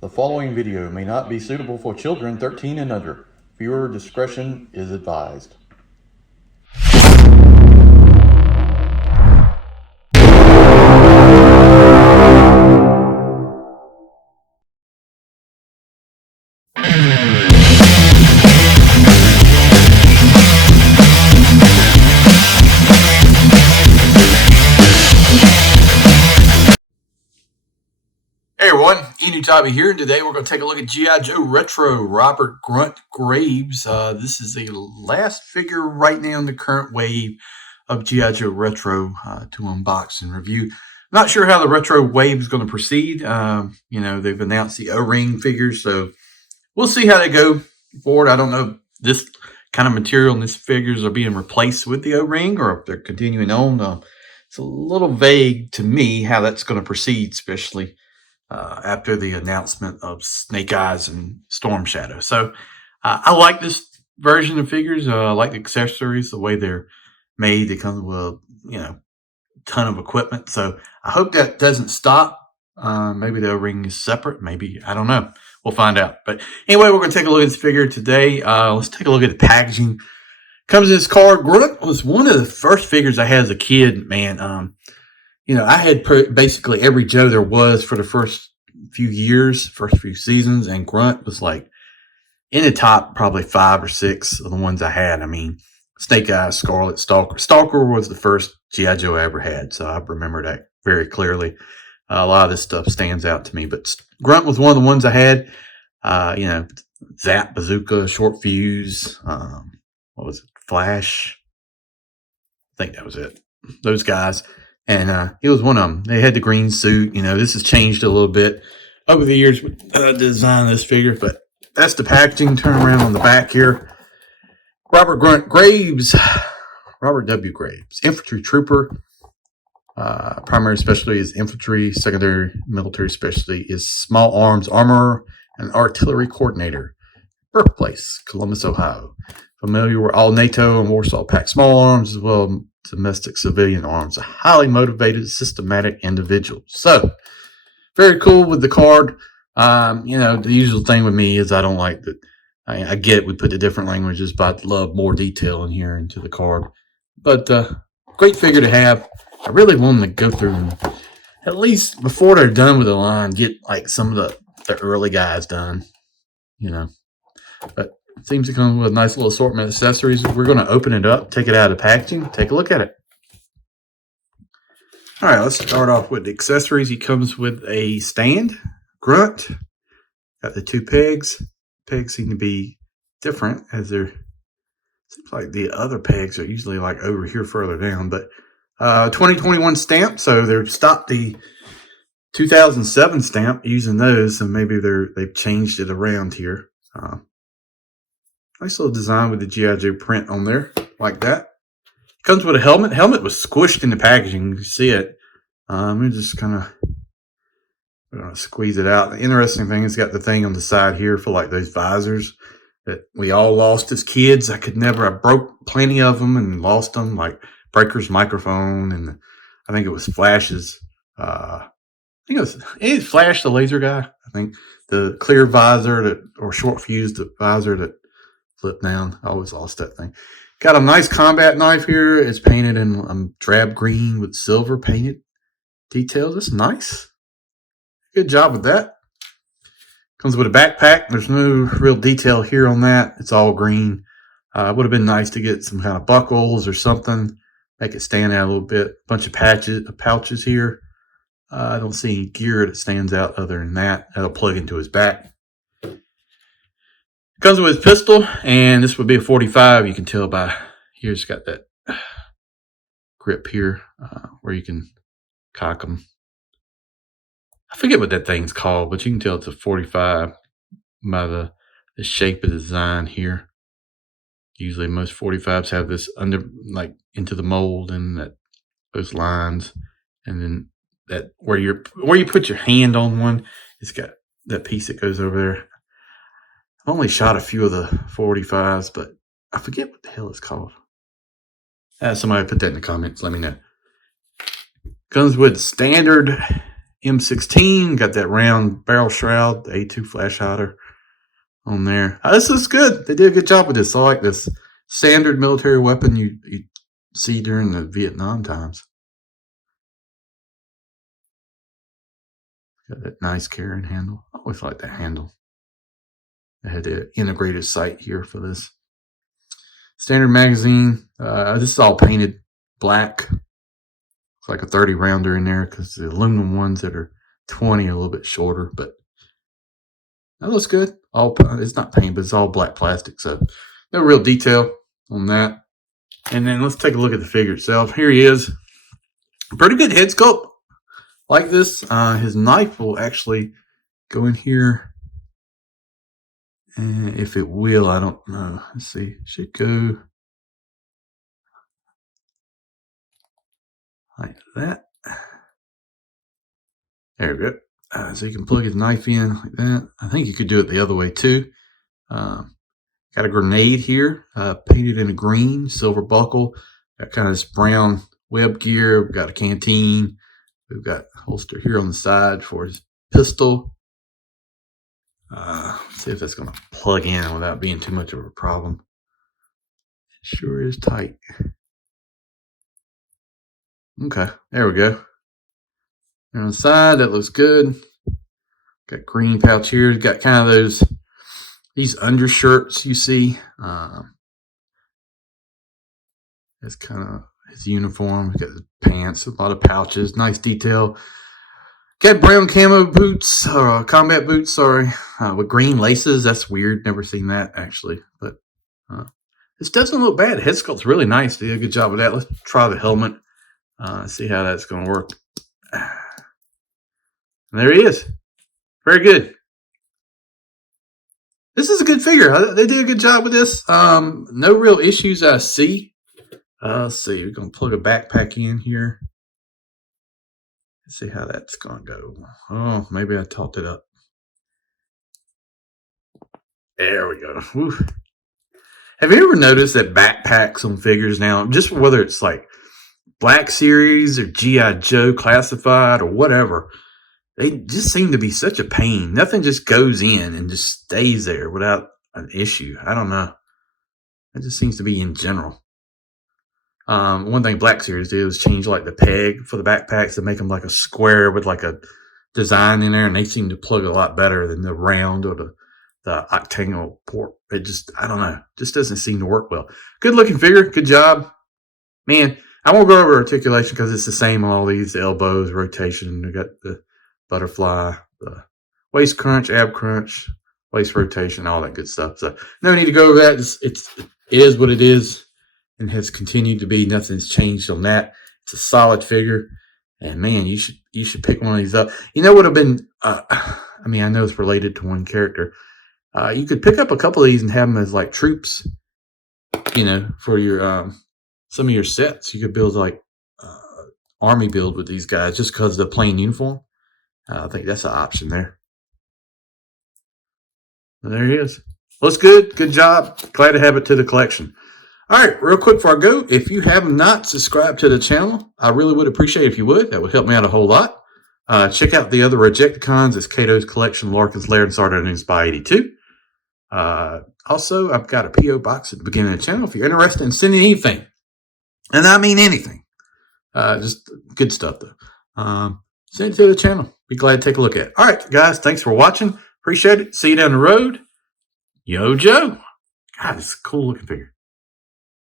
The following video may not be suitable for children 13 and under. Viewer discretion is advised. Hey everyone, Enewtabie here, and today we're going to take a look at GI Joe Retro Robert Grunt Graves. This is the last figure right now in the current wave of GI Joe Retro to unbox and review. Not sure how the retro wave is going to proceed. They've announced the O-ring figures, so we'll see how they go forward. I don't know if this kind of material in these figures are being replaced with the O-ring or if they're continuing on. It's a little vague to me how that's going to proceed, especially after the announcement of Snake Eyes and Storm Shadow. So I like this version of figures. I like the accessories, the way they're made. They come with a ton of equipment. So I hope that doesn't stop. Maybe the O-ring is separate. Maybe, I don't know. We'll find out. But anyway, we're going to take a look at this figure today. Let's take a look at the packaging. Comes in this card. Grunt was one of the first figures I had as a kid, man. I had basically every Joe there was for the first few seasons, and Grunt was like in the top probably 5 or 6 of the ones I had. I mean, Snake Eyes, Scarlet, Stalker. Stalker was the first GI Joe I ever had, so I remember that very clearly. A lot of this stuff stands out to me, but Grunt was one of the ones I had. Zap, Bazooka, Short Fuse, what was it? Flash. I think that was it. Those guys. And he was one of them. They had the green suit. This has changed a little bit over the years with the design of this figure, but that's the packaging. Turn around on the back here. Robert Grunt Graves. Robert W. Graves. Infantry Trooper. Primary specialty is infantry. Secondary military specialty is small arms armorer and artillery coordinator. Birthplace, Columbus, Ohio. Familiar with all NATO and Warsaw Pact small arms as well as domestic civilian arms. A highly motivated, systematic individual. So, very cool with the card. The usual thing with me is I don't like that. I get we put the different languages, but I'd love more detail in here into the card. But great figure to have. I really want them to go through and at least before they're done with the line, get like some of the early guys done. But it seems to come with a nice little assortment of accessories. We're going to open it up, take it out of the packaging, take a look at it. All right, let's start off with the accessories. He comes with a stand, Grunt. Got the 2 pegs. Pegs seem to be different as they're, seems like the other pegs are usually like over here further down. But 2021 stamp, so they've stopped the 2007 stamp using those, and maybe they've changed it around here. Nice little design with the GI Joe print on there, like that. Comes with a helmet. Helmet was squished in the packaging. You can see it. Let me just kind of squeeze it out. The interesting thing, it's got the thing on the side here for like those visors that we all lost as kids. I broke plenty of them and lost them, like Breaker's microphone, and I think it was Flash's. It Flash, the laser guy. I think the clear visor or short fuse, the visor that flip down. I always lost that thing. Got a nice combat knife here. It's painted in drab green with silver painted details. It's nice. Good job with that. Comes with a backpack. There's no real detail here on that. It's all green. Would have been nice to get some kind of buckles or something. Make it stand out a little bit. Bunch of pouches here. I don't see any gear that stands out other than that. That'll plug into his back. Comes with his pistol, and this would be a 45. You can tell by here it's got that grip here where you can cock them. I forget what that thing's called, but you can tell it's a 45 by the shape of the design here. Usually most 45s have this into the mold and those lines, and then that where you put your hand on one, it's got that piece that goes over there. I've only shot a few of the 45s, but I forget what the hell it's called. Somebody put that in the comments. Let me know. Comes with standard M16, got that round barrel shroud, the A2 flash hider on there. This looks good. They did a good job with this. I like this standard military weapon you see during the Vietnam times. Got that nice carrying handle. I always like that handle. I had the integrated sight here for this. Standard magazine. This is all painted black. It's like a 30 rounder in there because the aluminum ones that are 20 are a little bit shorter, but that looks good. It's not paint, but it's all black plastic, so no real detail on that. And then let's take a look at the figure itself. Here he is. Pretty good head sculpt. Like this. His knife will actually go in here. And if it will, I don't know. Let's see. Should go like that. There we go. So you can plug his knife in like that. I think you could do it the other way too. Got a grenade here, painted in a green, silver buckle. Got kind of this brown web gear. We've got a canteen. We've got a holster here on the side for his pistol. See if that's going to plug in without being too much of a problem. It sure is tight. Okay, there we go. And on the side, that looks good. Got green pouch here. Got kind of these undershirts you see. That's kind of his uniform. Got the pants, a lot of pouches, nice detail. Got brown camo boots, or combat boots, sorry, with green laces. That's weird. Never seen that actually, but this doesn't look bad. Head sculpt's really nice. They did a good job with that. Let's try the helmet. See how that's going to work. And there he is. Very good. This is a good figure. They did a good job with this. No real issues I see. Let's see. We're going to plug a backpack in here. Let's see how that's going to go. Oh, maybe I topped it up. There we go. Woo. Have you ever noticed that backpacks on figures now, just whether it's like Black Series or GI Joe Classified or whatever, they just seem to be such a pain. Nothing just goes in and just stays there without an issue. I don't know. That just seems to be in general. One thing Black Series did was change like the peg for the backpacks to make them like a square with like a design in there, and they seem to plug a lot better than the round or the octagonal port. It just, I don't know, just doesn't seem to work well. Good looking figure, good job. Man, I won't go over articulation because it's the same on all these. The elbows, rotation, we got the butterfly, the waist crunch, ab crunch, waist rotation, all that good stuff. So no need to go over that. It is what it is and has continued to be. Nothing's changed on that. It's a solid figure. And man, you should pick one of these up. You know what have been, I mean, I know it's related to one character. You could pick up a couple of these and have them as like troops, you know, for your, some of your sets. You could build like army build with these guys just because of the plain uniform. I think that's an option there. And there he is. Looks good. Good job. Glad to have it to the collection. All right, real quick before I go, if you have not subscribed to the channel, I really would appreciate it if you would. That would help me out a whole lot. Check out the other Rejecticons. It's Kato's Collection, Larkin's Lair, and Sardony's by 82. Also, I've got a P.O. box at the beginning of the channel if you're interested in sending anything. And I mean anything. Just good stuff, though. Send it to the channel. Be glad to take a look at it. All right, guys, thanks for watching. Appreciate it. See you down the road. Yo, Joe. God, it's a cool looking figure.